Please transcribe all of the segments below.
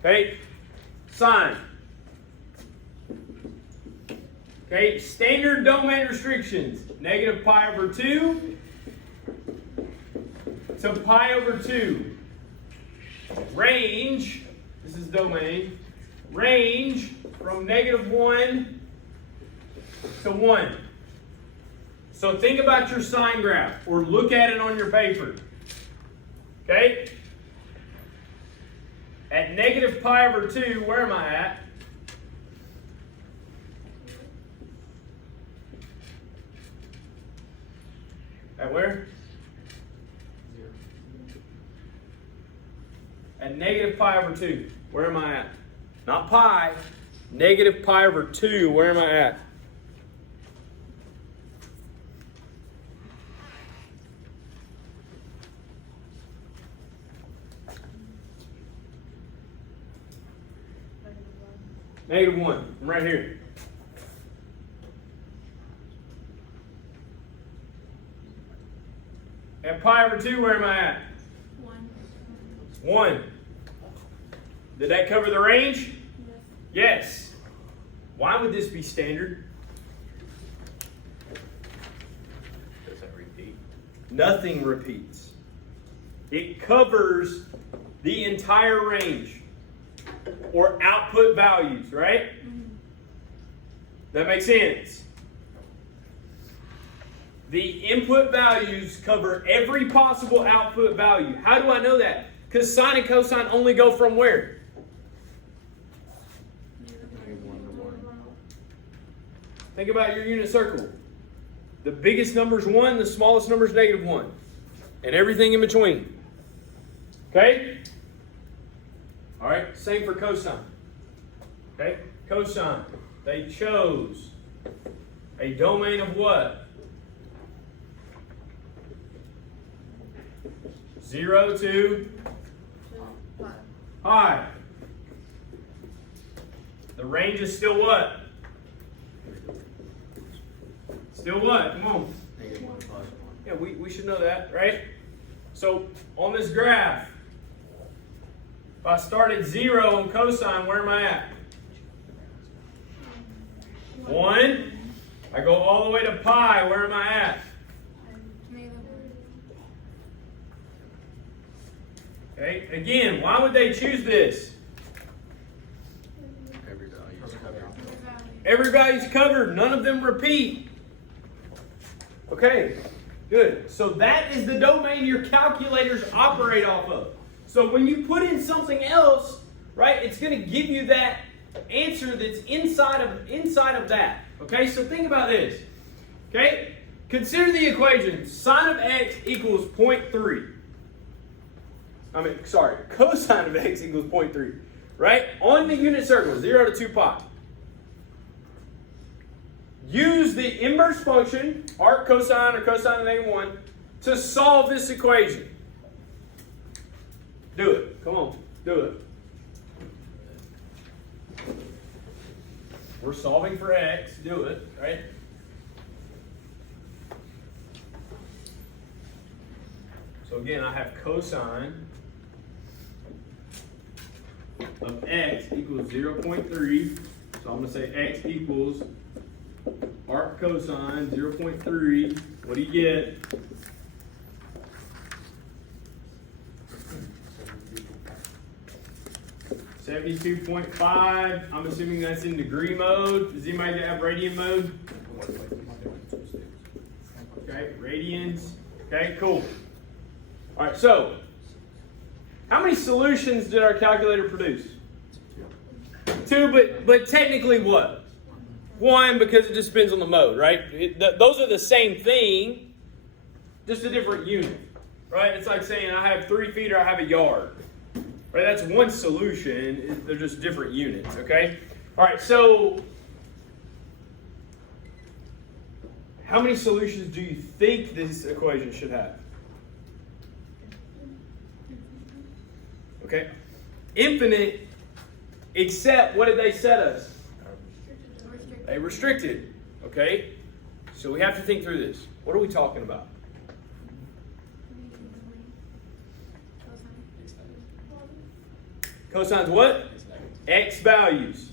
Okay, sine. Okay, standard domain restrictions, negative pi over 2 to pi over 2. Range, this is domain, range from negative 1 to 1. So think about your sine graph, or look at it on your paper. Okay? At negative pi over 2, where am I at? At where? 0. At negative pi over 2, where am I at? Not pi, negative pi over 2, where am I at? Negative 1. I'm right here. At pi over 2, where am I at? 1. 1. Did that cover the range? Yes. Why would this be standard? Does that repeat? Nothing repeats. It covers the entire range, or output values, right? That makes sense. The input values cover every possible output value. How do I know that? Because sine and cosine only go from where? Think about your unit circle. The biggest number is 1, the smallest number is negative 1. And everything in between. Okay? All right, same for cosine. Okay, cosine. They chose a domain of what? 0 to pi. The range is still what? Still what? Come on. -1 plus 1. Yeah, we should know that, right? So on this graph, if I start at 0 on cosine, where am I at? 1. I go all the way to pi, where am I at? Okay, again, why would they choose this? Every value is covered. Every value's covered, none of them repeat. Okay, good. So that is the domain your calculators operate off of. So when you put in something else, right, it's going to give you that answer that's inside of that. Okay, so think about this. Okay, consider the equation sine of x equals 0.3. Cosine of x equals 0.3. Right? On the unit circle, 0 to 2 pi. Use the inverse function, arc cosine or cosine of -1, to solve this equation. Do it. Come on. Do it. We're solving for x. Do it. Right? So again, I have cosine of x equals 0.3. So I'm going to say x equals arc cosine 0.3. What do you get? 72.5. I'm assuming that's in degree mode. Does anybody have radian mode? Okay, radians. Okay, cool. All right, so how many solutions did our calculator produce? 2, but technically what? 1, because it just depends on the mode, right? Those are the same thing, just a different unit, right? It's like saying I have 3 feet or I have a yard, right? That's one solution. They're just different units, okay? All right, so how many solutions do you think this equation should have? Okay, infinite, except what did they set us? They restricted. Okay, so we have to think through this. What are we talking about? Cosine's what? It's negative. X values.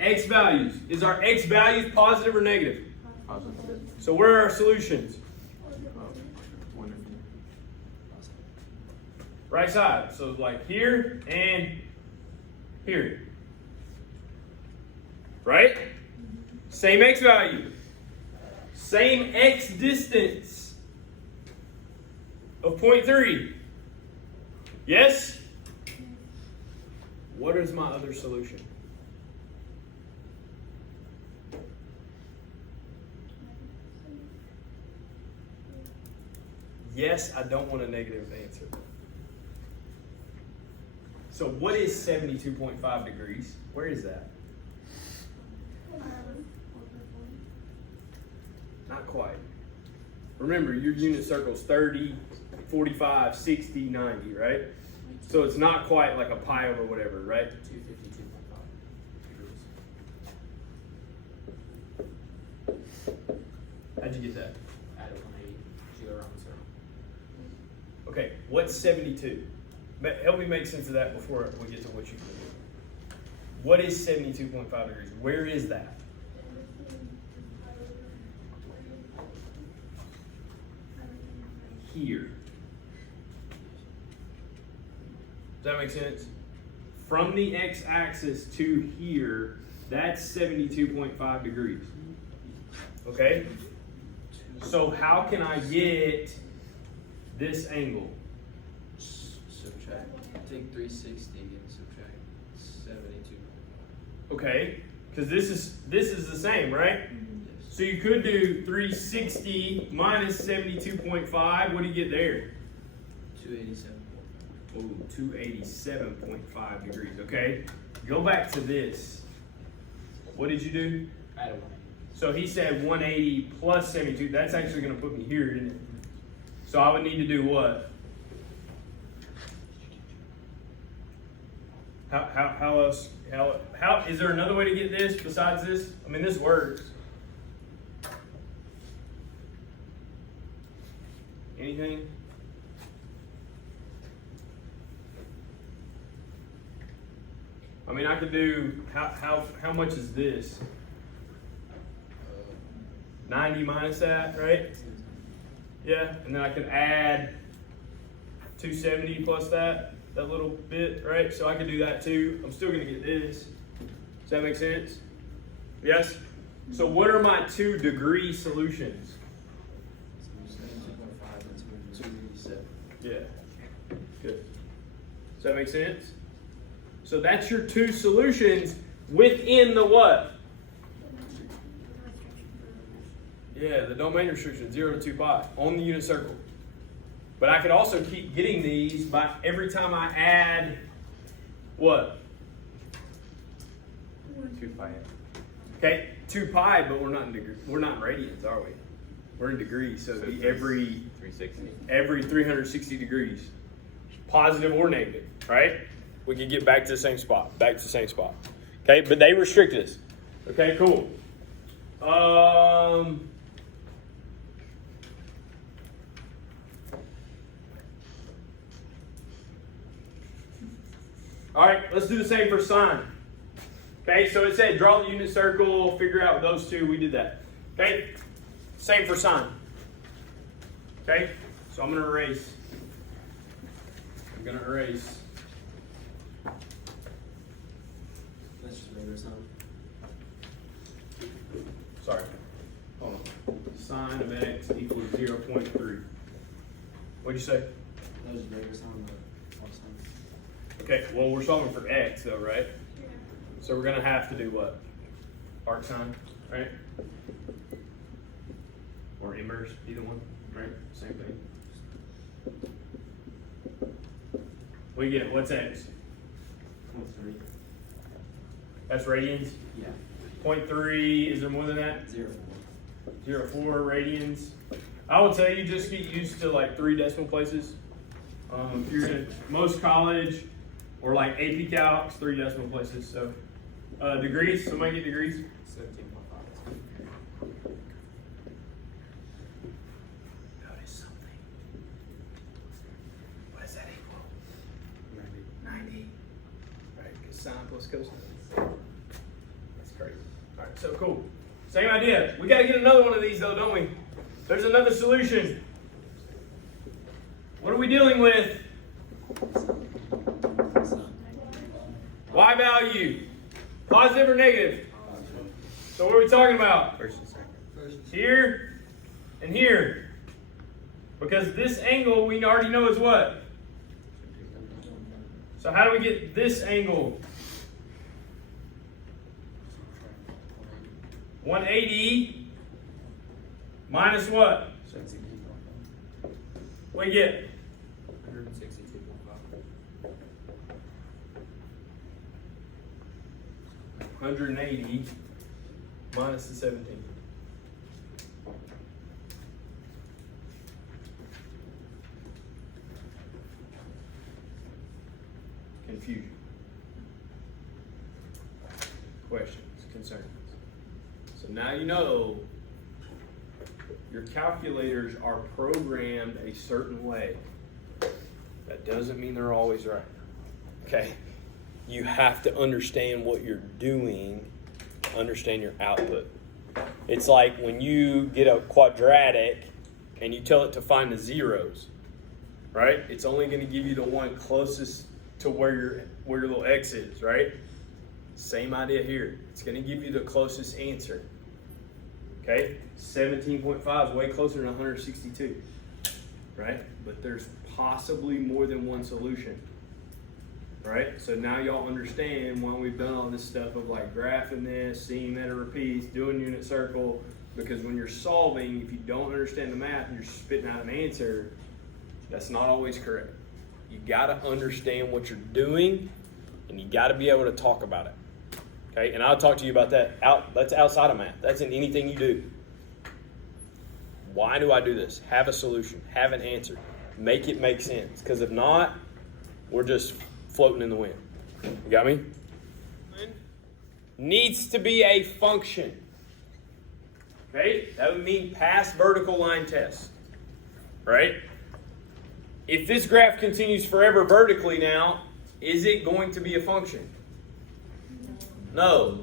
X values. Is our X values positive or negative? Positive. So where are our solutions? 1 and 2. Right side. So like here and here. Right? Same X value. Same X distance of 0.3. Yes? What is my other solution? Yes, I don't want a negative answer. So what is 72.5 degrees? Where is that? Not quite. Remember, your unit circle's 30, 45, 60, 90, right? So it's not quite like a pi over whatever, right? 252.5 degrees. How'd you get that? Add 180. Go around the circle. Okay, what's 72? Help me make sense of that before we get to what you can do. What is 72.5 degrees? Where is that? Here. Does that make sense? From the x-axis to here, that's 72.5 degrees. Okay? So how can I get this angle? Subtract. Take 360 and subtract 72. Okay, because this is the same, right? Yes. So you could do 360 minus 72.5. What do you get there? 287. Oh, 287.5 degrees. Okay, go back to this. What did you do? Add 180. So he said 180 plus 72. That's actually going to put me here, isn't it? So I would need to do what? How else? How is there another way to get this besides this? I mean, this works. Anything? I mean, I could do how much is this? 90 minus that, right? Yeah, and then I could add 270 plus that little bit, right? So I could do that too. I'm still gonna get this. Does that make sense? Yes? So what are my 2 degree solutions? 72.5 and 287. Yeah, good. Does that make sense? So that's your 2 solutions within the what? Yeah, the domain restriction, 0 to 2 pi on the unit circle. But I could also keep getting these by every time I add what? 2 pi. Okay, 2 pi, but we're not in radians, are we? We're in degrees, so it'd be every 360 degrees, positive or negative, right? We could get back to the same spot, Okay, but they restrict us. Okay, cool. All right, let's do the same for sine. Okay, so it said draw the unit circle, figure out those 2. We did that. Okay, same for sine. Okay, so I'm going to erase. That's just regular sum. Sorry. Hold on. Sine of x equals 0.3. What'd you say? That was just regular sum. Or sum. Okay, well, we're solving for x, though, right? So we're going to have to do what? Arc sine, right? Or inverse, either one, right? Same thing. What do you get? What's x? 0.3. That's radians? Yeah. 0.3, is there more than that? 0.4. 0.4 radians. I will tell you, just get used to like 3 decimal places. If you're in most college or like AP Calcs, 3 decimal places. So degrees, somebody get degrees? 17.5. Notice something. sine plus cosine. That's crazy. All right, so cool. Same idea. We got to get another one of these though, don't we? There's another solution. What are we dealing with? Y value. Positive or negative? So what are we talking about? First and second. Here and here. Because this angle we already know is what? So how do we get this angle? 180 minus what? What do you get? 162.5. 180 minus the 17. Confusion. Questions, concerns. So now you know your calculators are programmed a certain way. That doesn't mean they're always right. Okay? You have to understand what you're doing, understand your output. It's like when you get a quadratic and you tell it to find the zeros, right? It's only going to give you the one closest to where your little x is, right? Same idea here. It's going to give you the closest answer. Okay? 17.5 is way closer than 162, right? But there's possibly more than one solution, right? So now y'all understand why we've done all this stuff of like graphing this, seeing that it repeats, doing unit circle, because when you're solving, if you don't understand the math and you're spitting out an answer, that's not always correct. You got to understand what you're doing, and you got to be able to talk about it. Okay, and I'll talk to you about that. That's outside of math. That's in anything you do. Why do I do this? Have a solution. Have an answer. Make it make sense. Because if not, we're just floating in the wind. You got me? Needs to be a function. Okay, that would mean pass vertical line test. Right? If this graph continues forever vertically now, is it going to be a function? No,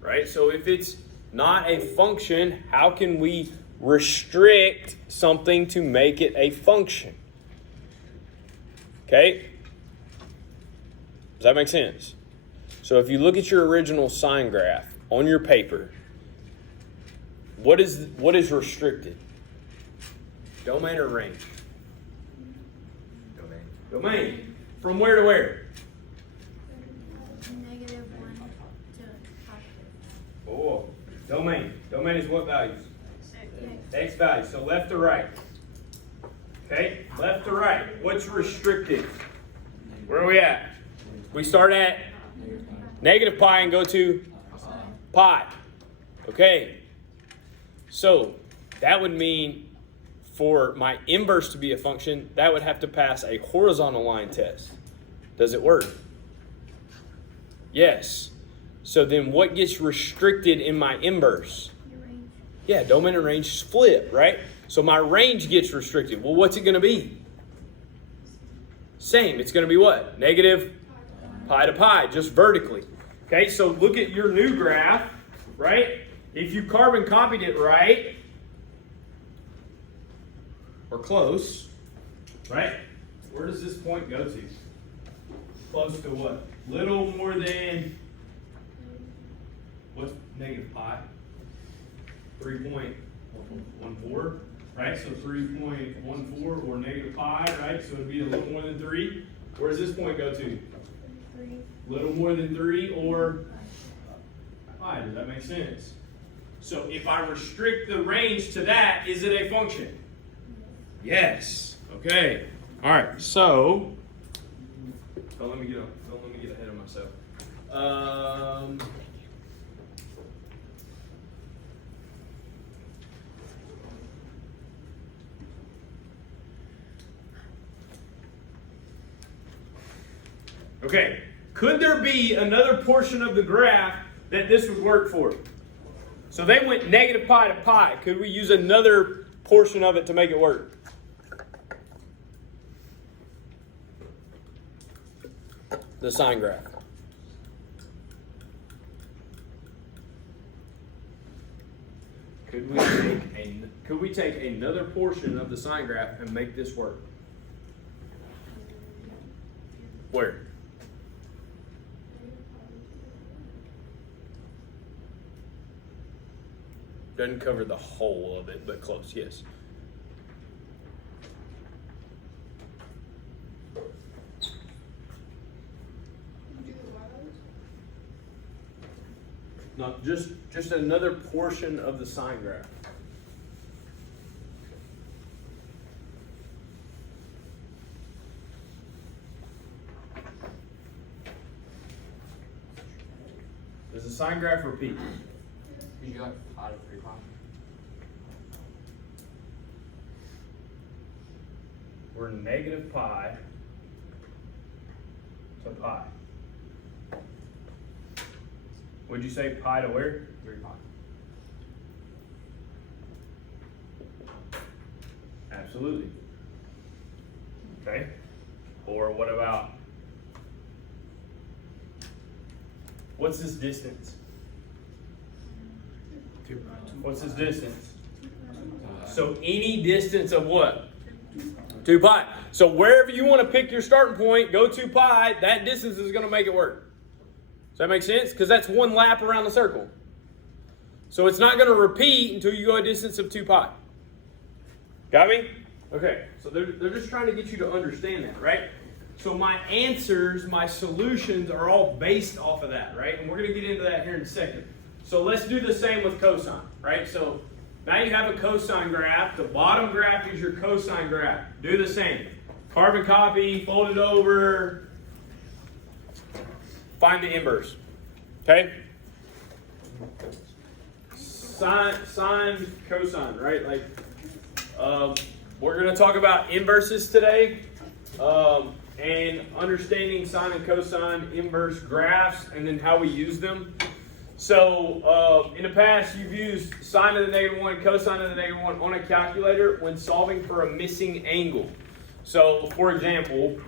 right? So if it's not a function, how can we restrict something to make it a function? Okay? Does that make sense? So if you look at your original sine graph on your paper, what is restricted? Domain or range? Domain. From where to where? -1 to positive. Oh, domain. Domain is what values? X. X value. So left to right. Okay? Left to right. What's restricted? Where are we at? We start at negative pi and go to pi. Okay? So that would mean for my inverse to be a function, that would have to pass a horizontal line test. Does it work? Yes. So then what gets restricted in my inverse? Your range. Yeah, domain and range flip, right? So my range gets restricted. Well, what's it going to be? Same. It's going to be what? Negative pi to pi, just vertically. Okay, so look at your new graph, right? If you carbon copied it right, or close, right? Where does this point go to? Close to what? Little more than, what's negative pi? 3.14, right? So 3.14 or negative pi, right? So it'd be a little more than 3. Where does this point go to? 3. Little more than 3 or pi. Does that make sense? So if I restrict the range to that, is it a function? Yes. Okay. All right. So don't let me get ahead of myself. Okay. Could there be another portion of the graph that this would work for? So they went negative pi to pi. Could we use another portion of it to make it work? The sine graph. take another portion of the sign graph and make this work? Where? Doesn't cover the whole of it, but close, yes. No, just another portion of the sign graph. Does the sign graph repeat? You got pi to 3 pi. We're negative pi to pi. Would you say pi to where? 3 pi. Absolutely. Okay. Or what about, what's this distance? 2 pi. What's this distance? So any distance of what? 2 pi. So wherever you want to pick your starting point, go 2 pi, that distance is going to make it work. Does that make sense? Because that's one lap around the circle. So it's not going to repeat until you go a distance of 2 pi. Got me? Okay, so they're just trying to get you to understand that, right? So my answers, my solutions are all based off of that, right? And we're going to get into that here in a second. So let's do the same with cosine, right? So now you have a cosine graph. The bottom graph is your cosine graph. Do the same. Carbon copy, fold it over. Find the inverse. Okay? Sine, cosine, right? Like, we're going to talk about inverses today, and understanding sine and cosine inverse graphs, and then how we use them. So, in the past, you've used sine to the -1, cosine to the -1 on a calculator when solving for a missing angle. So, for example,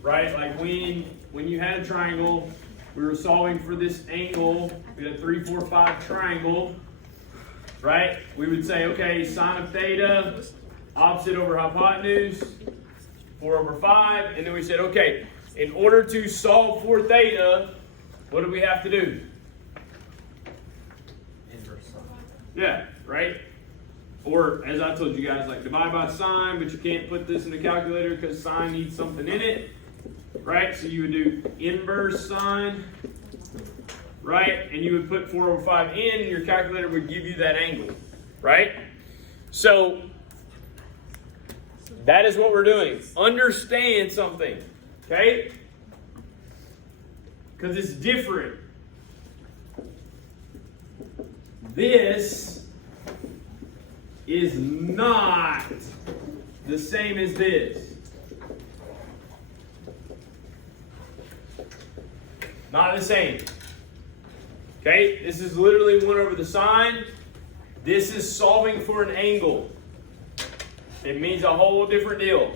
right, like when you had a triangle, we were solving for this angle, we had a 3, 4, 5 triangle, right? We would say, okay, sine of theta, opposite over hypotenuse, 4 over 5, and then we said, okay, in order to solve for theta, what do we have to do? Inverse sine. Yeah, right? Or, as I told you guys, like divide by sine, but you can't put this in the calculator because sine needs something in it. Right, so you would do inverse sine, right? And you would put 4 over 5 in, and your calculator would give you that angle, right? So, that is what we're doing. Understand something, okay? Because it's different. This is not the same as this. Not the same. Okay, this is literally 1 over the sine. This is solving for an angle. It means a whole different deal.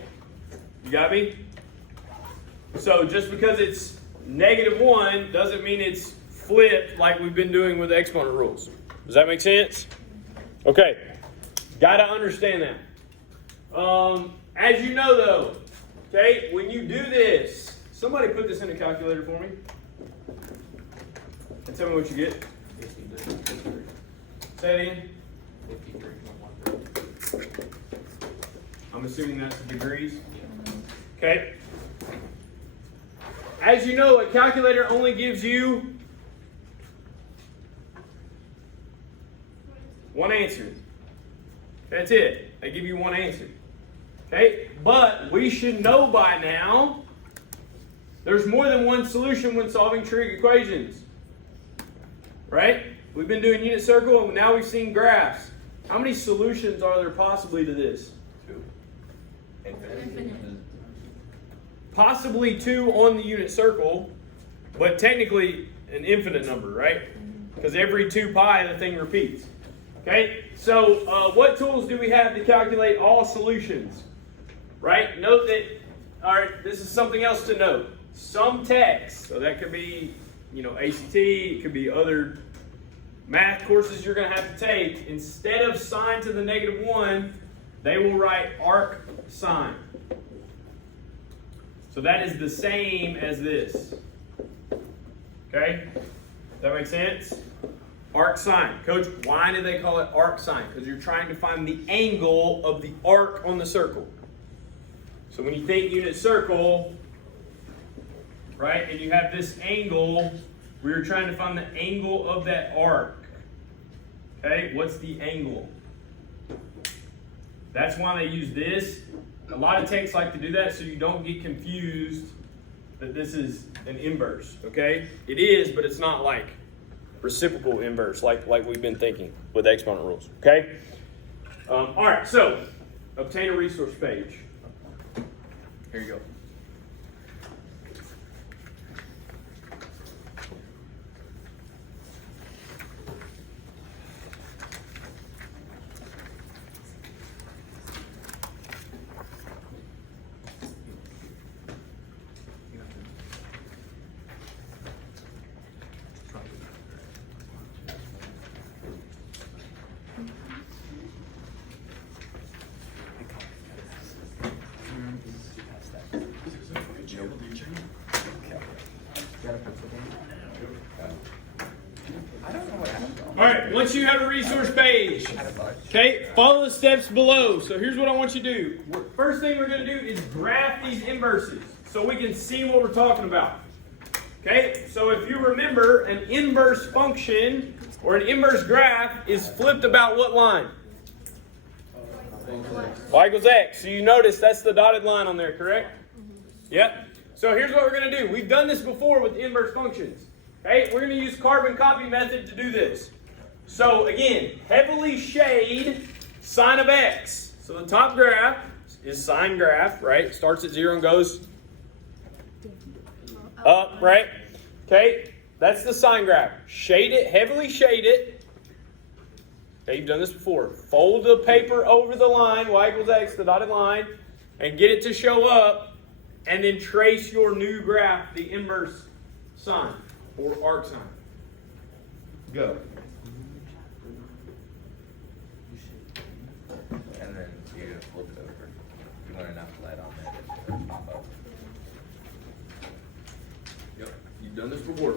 You got me? So just because it's -1 doesn't mean it's flipped like we've been doing with the exponent rules. Does that make sense? Okay, got to understand that. As you know though, okay, when you do this, somebody put this in a calculator for me. And tell me what you get. 53. Say it again. 53.13. I'm assuming that's the degrees. Okay. As you know, a calculator only gives you one answer. That's it. They give you one answer. Okay? But we should know by now there's more than one solution when solving trig equations. Right? We've been doing unit circle and now we've seen graphs. How many solutions are there possibly to this? 2. Infinite. Possibly 2 on the unit circle, but technically an infinite number, right? Because every 2 pi the thing repeats. Okay? So what tools do we have to calculate all solutions? Right? Note that, all right, this is something else to note. Some text, so that could be, ACT, it could be other math courses you're going to have to take, instead of sine to the -1, they will write arc sine. So that is the same as this. Okay? Does that make sense? Arc sine. Coach, why do they call it arc sine? Because you're trying to find the angle of the arc on the circle. So when you think unit circle, right, and you have this angle, we were trying to find the angle of that arc. Okay, what's the angle? That's why they use this. A lot of texts like to do that so you don't get confused that this is an inverse, okay? It is, but it's not like reciprocal inverse like we've been thinking with exponent rules, okay? All right, so obtain a resource page. Here you go. All right, once you have a resource page, okay, follow the steps below. So here's what I want you to do. First thing we're going to do is graph these inverses so we can see what we're talking about. Okay, so if you remember, an inverse function or an inverse graph is flipped about what line? Y equals x. So you notice that's the dotted line on there, correct? Yep. So here's what we're going to do. We've done this before with inverse functions. Okay, we're going to use carbon copy method to do this. So again, heavily shade sine of x. So the top graph is sine graph, right? Starts at 0 and goes up, right? Okay, that's the sine graph. Shade it, heavily shade it. Okay, you've done this before. Fold the paper over the line, y equals x, the dotted line, and get it to show up, and then trace your new graph, the inverse sine, or arc sine. Go. And then you're going to flip it over. You want enough light on there to pop up. Yep, you've done this before.